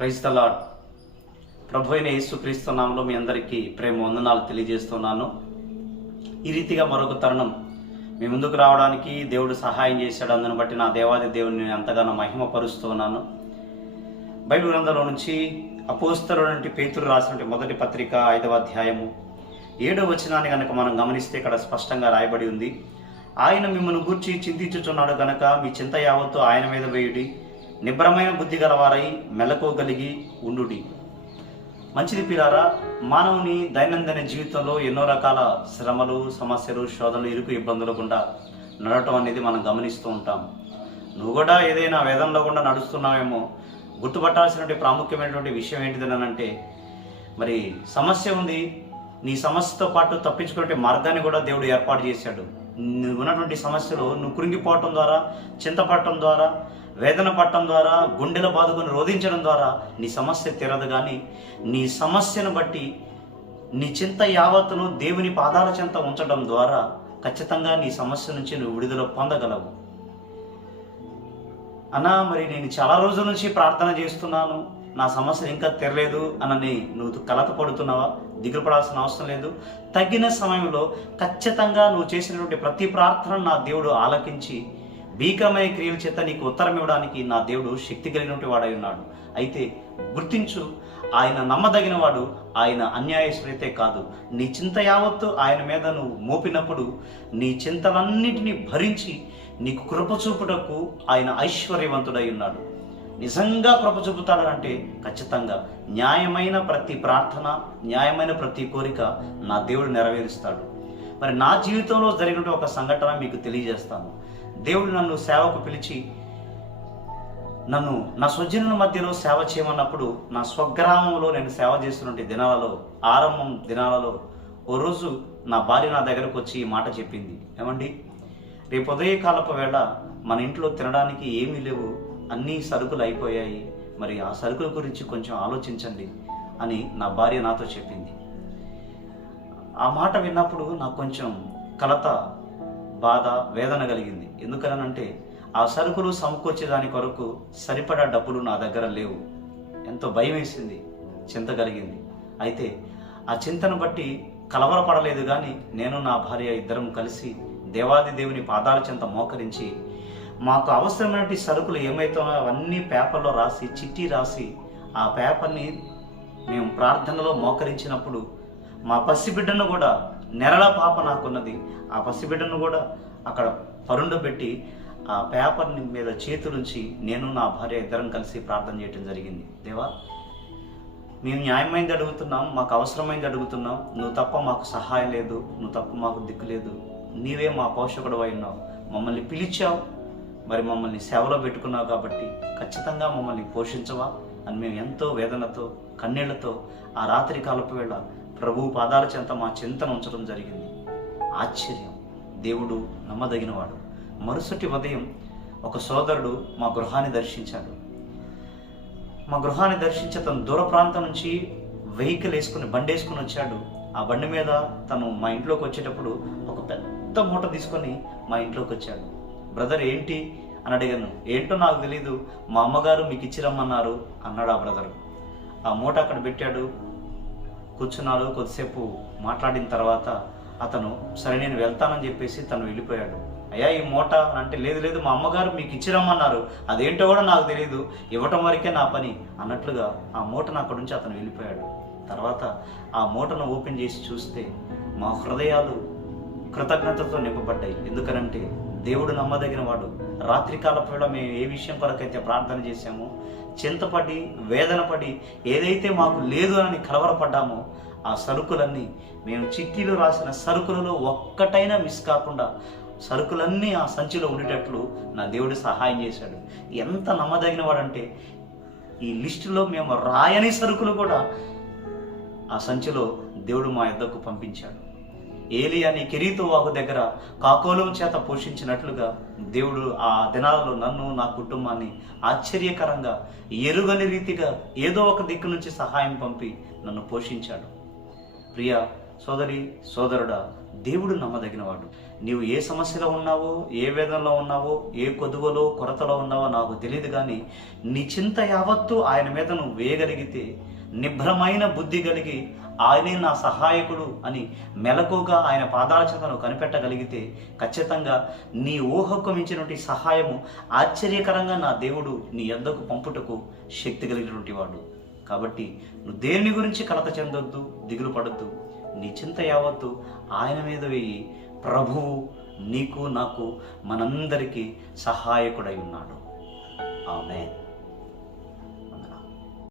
క్రైస్తలాడ్ ప్రభు అయిన యేసుక్రీస్తు మీ అందరికీ ప్రేమ వందనాలు తెలియజేస్తున్నాను. ఈ రీతిగా మరొక తరుణం మీ ముందుకు రావడానికి దేవుడు సహాయం చేశాడు. అందుని బట్టి నా దేవాది దేవుని నేను ఎంతగానో మహిమపరుస్తున్నాను బైబిల్ గ్రంథంలో నుంచి అపోస్తలుడంటి పేతురు రాసినటువంటి మొదటి పత్రిక ఐదవ అధ్యాయము ఏడవ వచనాన్ని కనుక మనం గమనిస్తే ఇక్కడ స్పష్టంగా రాయబడి ఉంది. ఆయన మిమ్మల్ని గూర్చి చింతించుచున్నాడు కనుక మీ చింత యావత్తు ఆయన మీద వేయుడి. నిబ్రమైన బుద్ధి గలవారై మెలకోగలిగి ఉండుడి. మంచిది పిల్లారా మానవుని దైనందిన జీవితంలో ఎన్నో రకాల శ్రమలు సమస్యలు శోధనలు ఇరుకు ఇబ్బందులు గుండా నడవటం అనేది మనం గమనిస్తూ ఉంటాం. నువ్వు కూడా ఏదైనా వేదంలో గుండా నడుస్తున్నావేమో గుర్తుపట్టాల్సినటువంటి ప్రాముఖ్యమైనటువంటి విషయం ఏంటిదనంటే మరి సమస్య ఉంది నీ సమస్యతో పాటు తప్పించుకునే మార్గాన్ని కూడా దేవుడు ఏర్పాటు చేశాడు. నువ్వు ఉన్నటువంటి సమస్యలు నువ్వు కృంగిపోవటం ద్వారా చింతపడటం ద్వారా వేదన పట్టడం ద్వారా గుండెల బాధకుని రోధించడం ద్వారా నీ సమస్య తీరదు కానీ నీ సమస్యను బట్టి నీ చింత యావత్తును దేవుని పాదాల చెంత ఉంచడం ద్వారా ఖచ్చితంగా నీ సమస్య నుంచి నువ్వు విడుదల పొందగలవు. అన్నా మరి నేను చాలా రోజుల నుంచి ప్రార్థన చేస్తున్నాను. నా సమస్య ఇంకా తెరలేదు అనని నువ్వు కలత పడుతున్నావా? దిగులు పడాల్సిన అవసరం లేదు. తగిన సమయంలో ఖచ్చితంగా నువ్వు చేసినటువంటి ప్రతి ప్రార్థన నా దేవుడు ఆలకించి భీకరమైన క్రియల చేత నీకు ఉత్తరం ఇవ్వడానికి నా దేవుడు శక్తి కలిగినటువంటి వాడై ఉన్నాడు. అయితే గుర్తించు ఆయన నమ్మదగిన వాడు ఆయన అన్యాయశ్రీతే కాదు. నీ చింత యావత్తు ఆయన మీద నువ్వు మోపినప్పుడు నీ చింతలన్నిటినీ భరించి నీకు కృప చూపుటకు ఆయన ఐశ్వర్యవంతుడై ఉన్నాడు. నిజంగా కృప చూపుతాడనంటే ఖచ్చితంగా న్యాయమైన ప్రతి ప్రార్థన న్యాయమైన ప్రతి కోరిక నా దేవుడు నెరవేరుస్తాడు. మరి నా జీవితంలో జరిగిన ఒక సంఘటన మీకు తెలియజేస్తాను. దేవుడు నన్ను సేవకు పిలిచి నన్ను నా స్వజనుల మధ్యలో సేవ చేయమన్నప్పుడు నా స్వగ్రామంలో నేను సేవ చేస్తున్నటువంటి దినాలలో ఆరంభం దినాలలో ఓ రోజు నా భార్య నా దగ్గరకు వచ్చి ఈ మాట చెప్పింది. ఏమండి? రేపు ఉదయకాలపు వేళ మన ఇంట్లో తినడానికి ఏమీ లేవు అన్నీ సరుకులు అయిపోయాయి. మరి ఆ సరుకుల గురించి కొంచెం ఆలోచించండి అని నా భార్య నాతో చెప్పింది. ఆ మాట విన్నప్పుడు నాకు కొంచెం కలత బాధ వేదన కలిగింది. ఎందుకనంటే ఆ సరుకులు సమకూర్చే దాని కొరకు సరిపడా డబ్బులు నా దగ్గర లేవు. ఎంతో భయం వేసింది చింత కలిగింది. అయితే ఆ చింతను బట్టి కలవరపడలేదు కానీ నేను నా భార్య ఇద్దరం కలిసి దేవాది దేవుని పాదాల చెంత మోకరించి మాకు అవసరమైనటువంటి సరుకులు ఏమైతాయో అవన్నీ పేపర్లో రాసి చిట్టి రాసి ఆ పేపర్ని మేము ప్రార్థనలో మోకరించినప్పుడు మా పసిబిడ్డను కూడా నెరల పాప నాకున్నది. ఆ పసిబిడ్డను కూడా అక్కడ పరుండబెట్టి ఆ పేపర్ని మీద చేతులుంచి నేను నా భార్య ఇద్దరం కలిసి ప్రార్థన చేయటం జరిగింది. దేవా మేము న్యాయమైంది అడుగుతున్నాం మాకు అవసరమైంది అడుగుతున్నాం. నువ్వు తప్ప మాకు సహాయం లేదు నువ్వు తప్ప మాకు దిక్కు లేదు. నీవే మా పోషకుడు ఉన్నావు. మమ్మల్ని పిలిచావు మరి మమ్మల్ని సేవలో పెట్టుకున్నావు కాబట్టి ఖచ్చితంగా మమ్మల్ని పోషించవా? అని మేము ఎంతో వేదనతో కన్నీళ్ళతో ఆ రాత్రి కాలపు వేళ ప్రభు పాదాల చెంత మా చింతన ఉంచడం జరిగింది. ఆశ్చర్యం. దేవుడు నమ్మదగినవాడు. మరుసటి ఉదయం ఒక సోదరుడు మా గృహాన్ని దర్శించాడు. మా గృహాన్ని దర్శించి తను దూర ప్రాంతం నుంచి వెహికల్ వేసుకుని బండి వేసుకుని వచ్చాడు. ఆ బండి మీద తను మా ఇంట్లోకి వచ్చేటప్పుడు ఒక పెద్ద మూట తీసుకొని మా ఇంట్లోకి వచ్చాడు. బ్రదర్ ఏంటి? అని అడిగాను. ఏంటో నాకు తెలీదు. మా అమ్మగారు మీకు ఇచ్చిరమ్మన్నారు అన్నాడు ఆ బ్రదర్. ఆ మూట అక్కడ పెట్టాడు. కూర్చున్నాడు. కొద్దిసేపు మాట్లాడిన తర్వాత అతను సరే నేను వెళ్తానని చెప్పేసి తను వెళ్ళిపోయాడు. అయ్యా ఈ మూట అంటే లేదు లేదు. మా అమ్మగారు మీకు ఇచ్చిరమ్మన్నారు అదేంటో కూడా నాకు తెలియదు ఇవ్వటం వరకే నా పని అన్నట్లుగా ఆ మూటను అక్కడి నుంచి అతను వెళ్ళిపోయాడు. తర్వాత ఆ మూటను ఓపెన్ చేసి చూస్తే మా హృదయాలు కృతజ్ఞతతో నింపబడ్డాయి. ఎందుకనంటే దేవుడు నమ్మదగిన వాడు. రాత్రికాలపు వేళ మేము ఏ విషయం కొరకైతే ప్రార్థన చేశామో చింతపడి వేదన పడి ఏదైతే మాకు లేదు అని కలవరపడ్డామో ఆ సరుకులన్నీ మేము చిట్టీలు రాసిన సరుకులలో ఒక్కటైనా మిస్ కాకుండా సరుకులన్నీ ఆ సంచిలో ఉండేటట్లు నా దేవుడు సహాయం చేశాడు. ఎంత నమ్మదగిన వాడంటే ఈ లిస్టులో మేము రాయని సరుకులు కూడా ఆ సంచిలో దేవుడు మా యొద్దకు పంపించాడు. ఏలియాని కెరీతో వాకు దగ్గర కాకోలం చేత పోషించినట్లుగా దేవుడు ఆ దినాలలో నన్ను నా కుటుంబాన్ని ఆశ్చర్యకరంగా ఎరుగని రీతిగా ఏదో ఒక దిక్కు నుంచి సహాయం పంపి నన్ను పోషించాడు. ప్రియ సోదరి సోదరుడా దేవుడు నమ్మదగినవాడు. నీవు ఏ సమస్యలో ఉన్నావో ఏ వేదనలో ఉన్నావో ఏ కొదువలో కొరతలో ఉన్నావో నాకు తెలియదు కానీ నీ చింత యావత్తు ఆయన మీద నువ్వు వేయగలిగితే నిభ్రమైన బుద్ధి కలిగి ఆయనే నా సహాయకుడు అని మెలకుగా ఆయన పాదాల చెంత కనిపెట్టగలిగితే ఖచ్చితంగా నీ ఊహకు మించినటువంటి సహాయము ఆశ్చర్యకరంగా నా దేవుడు నీ ఎద్దకు పంపుటకు శక్తి కలిగినటువంటి వాడు. కాబట్టి నువ్వు దేని గురించి కలత చెందొద్దు దిగులు పడద్దు నీ చింత యావత్తు ఆయన మీద వేయి. ప్రభువు నీకు నాకు మనందరికీ సహాయకుడై ఉన్నాడు. ఆమె